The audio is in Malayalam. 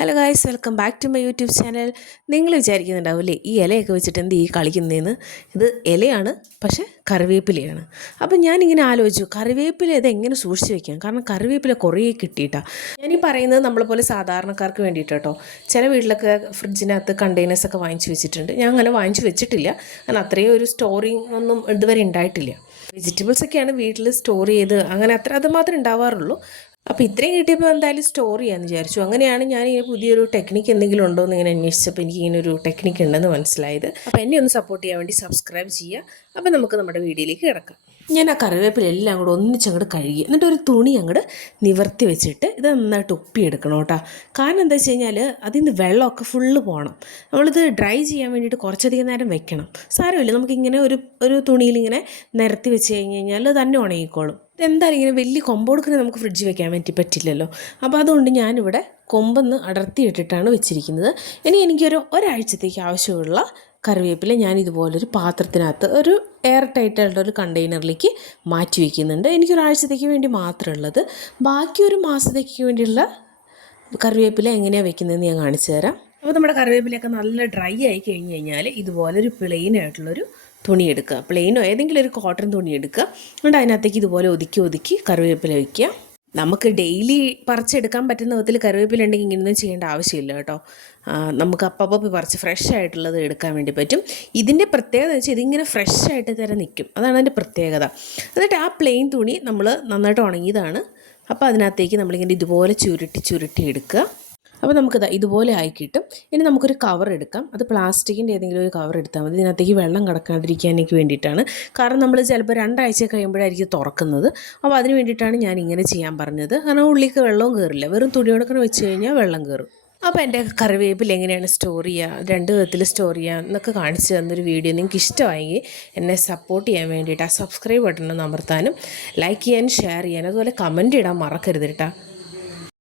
Hello guys, welcome back to my YouTube channel. നിങ്ങൾ വിചാരിക്കുന്നുണ്ടാവില്ലേ ഈ ഇലയൊക്കെ വെച്ചിട്ട് എന്ത് ഈ കളിക്കുന്നതെന്ന്. ഇത് ഇലയാണ്, പക്ഷേ കറിവേപ്പിലയാണ്. അപ്പം ഞാനിങ്ങനെ ആലോചിച്ചു, കറിവേപ്പില ഇതെങ്ങനെ സൂക്ഷിച്ച് വെക്കാം. കാരണം കറിവേപ്പില കുറേ കിട്ടിയിട്ടാണ്. ഞാനീ പറയുന്നത് നമ്മളെപ്പോലെ സാധാരണക്കാർക്ക് വേണ്ടിയിട്ട് കേട്ടോ. ചില വീട്ടിലൊക്കെ ഫ്രിഡ്ജിനകത്ത് കണ്ടെയ്നേഴ്സൊക്കെ വാങ്ങിച്ച് വെച്ചിട്ടുണ്ട്. ഞാൻ അങ്ങനെ വാങ്ങിച്ച് വെച്ചിട്ടില്ല, കാരണം അത്രയും ഒരു സ്റ്റോറിങ് ഒന്നും ഇതുവരെ ഉണ്ടായിട്ടില്ല. വെജിറ്റബിൾസൊക്കെയാണ് വീട്ടിൽ സ്റ്റോർ ചെയ്ത് അങ്ങനെ അത് മാത്രമേ ഉണ്ടാവാറുള്ളൂ. അപ്പോൾ ഇത്രയും കിട്ടിയപ്പോൾ എന്തായാലും സ്റ്റോർ ചെയ്യാമെന്ന് വിചാരിച്ചു. അങ്ങനെയാണ് ഞാൻ ഈ പുതിയൊരു ടെക്നിക്ക് എന്തെങ്കിലും ഉണ്ടോ എന്ന് ഇങ്ങനെ അന്വേഷിച്ചപ്പോൾ എനിക്ക് ഇങ്ങനെ ഒരു ടെക്നിക്ക് ഉണ്ടെന്ന് മനസ്സിലായത്. അപ്പോൾ എന്നെ ഒന്ന് സപ്പോർട്ട് ചെയ്യാൻ വേണ്ടി സബ്സ്ക്രൈബ് ചെയ്യുക. അപ്പോൾ നമുക്ക് നമ്മുടെ വീഡിയോയിലേക്ക് കിടക്കാം. ഞാൻ ആ കറിവേപ്പില എല്ലാം കൂടെ ഒന്നിച്ചങ്ങോട്ട് കഴുകി, എന്നിട്ട് ഒരു തുണി അങ്ങോട്ട് നിവർത്തി വെച്ചിട്ട് ഇത് നന്നായിട്ട് ഒപ്പിയെടുക്കണം കേട്ടോ. കാരണം എന്താ വെച്ച് കഴിഞ്ഞാൽ അതിൽ നിന്ന് വെള്ളമൊക്കെ ഫുള്ള് പോകണം. നമ്മളിത് ഡ്രൈ ചെയ്യാൻ വേണ്ടിയിട്ട് കുറച്ചധികം നേരം വെക്കണം. സാരമില്ല, നമുക്കിങ്ങനെ ഒരു തുണിയിൽ ഇങ്ങനെ നിരത്തി വെച്ച് കഴിഞ്ഞാൽ തന്നെ ഉണങ്ങിക്കോളും. എന്തായാലും ഇങ്ങനെ വലിയ കൊമ്പോടുക്കിനെ നമുക്ക് ഫ്രിഡ്ജിൽ വെക്കാൻ വേണ്ടി പറ്റില്ലല്ലോ. അപ്പോൾ അതുകൊണ്ട് ഞാനിവിടെ കൊമ്പൊന്ന് അടർത്തിയിട്ടിട്ടാണ് വെച്ചിരിക്കുന്നത്. ഇനി ഒരാഴ്ചത്തേക്ക് ആവശ്യമുള്ള കറിവേപ്പില ഞാൻ ഇതുപോലൊരു പാത്രത്തിനകത്ത് ഒരു എയർ ടൈറ്റായിട്ടുള്ള ഒരു കണ്ടെയ്നറിലേക്ക് മാറ്റി വയ്ക്കുന്നുണ്ട്. എനിക്കൊരാഴ്ചത്തേക്ക് വേണ്ടി മാത്രമുള്ളത്. ബാക്കി ഒരു മാസത്തേക്ക് വേണ്ടിയുള്ള കറിവേപ്പില എങ്ങനെയാണ് വെക്കുന്നതെന്ന് ഞാൻ കാണിച്ചു തരാം. അപ്പോൾ നമ്മുടെ കറിവേപ്പിലയൊക്കെ നല്ല ഡ്രൈ ആയി കഴിഞ്ഞ് കഴിഞ്ഞാൽ ഇതുപോലൊരു പ്ലെയിൻ ആയിട്ടുള്ളൊരു തുണി എടുക്കുക. പ്ലെയിനോ ഏതെങ്കിലും ഒരു കോട്ടൺ തുണി എടുക്കുക. എന്നിട്ട് അതിനകത്തേക്ക് ഇതുപോലെ ഒതുക്കി കറിവേപ്പില വയ്ക്കുക. നമുക്ക് ഡെയിലി പറിച്ചെടുക്കാൻ പറ്റുന്ന വിധത്തിൽ കറിവേപ്പില ഉണ്ടെങ്കിൽ ഇങ്ങനെയൊന്നും ചെയ്യേണ്ട ആവശ്യമില്ല കേട്ടോ. നമുക്ക് അപ്പം പറിച്ച് ഫ്രഷ് ആയിട്ടുള്ളത് എടുക്കാൻ വേണ്ടി പറ്റും. ഇതിൻ്റെ പ്രത്യേകത വെച്ചാൽ ഇതിങ്ങനെ ഫ്രഷ് ആയിട്ട് തന്നെ നിൽക്കും, അതാണ് അതിൻ്റെ പ്രത്യേകത. എന്നിട്ട് ആ പ്ലെയിൻ തുണി നമ്മൾ നന്നായിട്ട് ഉണങ്ങിയതാണ്. അപ്പോൾ അതിനകത്തേക്ക് നമ്മളിങ്ങനെ ഇതുപോലെ ചുരുട്ടി എടുക്കുക. അപ്പോൾ നമുക്കിത് ഇതുപോലെ ആയി കിട്ടും. ഇനി നമുക്കൊരു കവർ എടുക്കാം. അത് പ്ലാസ്റ്റിക്കിൻ്റെ ഏതെങ്കിലും ഒരു കവർ എടുത്താൽ മതി. ഇതിനകത്തേക്ക് വെള്ളം കിടക്കാണ്ടിരിക്കാനൊക്കെ വേണ്ടിയിട്ടാണ്. കാരണം നമ്മൾ ചിലപ്പോൾ 2 ആഴ്ച കഴിയുമ്പോഴായിരിക്കും തുറക്കുന്നത്. അപ്പോൾ അതിന് വേണ്ടിയിട്ടാണ് ഞാൻ ഇങ്ങനെ ചെയ്യാൻ പറഞ്ഞത്. കാരണം ഉള്ളിലേക്ക് വെള്ളവും കയറില്ല, വെറും തുണിയോടൊക്കെ വെച്ച് കഴിഞ്ഞാൽ വെള്ളം കയറും. അപ്പോൾ എൻ്റെ കറിവേപ്പില എങ്ങനെയാണ് സ്റ്റോർ ചെയ്യുക, 2 വിധത്തിൽ സ്റ്റോർ ചെയ്യുക എന്നൊക്കെ കാണിച്ച് തന്നൊരു വീഡിയോ നിങ്ങൾക്ക് ഇഷ്ടമായെങ്കിൽ എന്നെ സപ്പോർട്ട് ചെയ്യാൻ വേണ്ടിയിട്ട് ആ സബ്സ്ക്രൈബ് ബട്ടൺ ഒന്ന് അമർത്താനും ലൈക്ക് ചെയ്യാനും ഷെയർ ചെയ്യാനും അതുപോലെ കമൻറ്റ് ഇടാൻ മറക്കരുത് കേട്ടോ.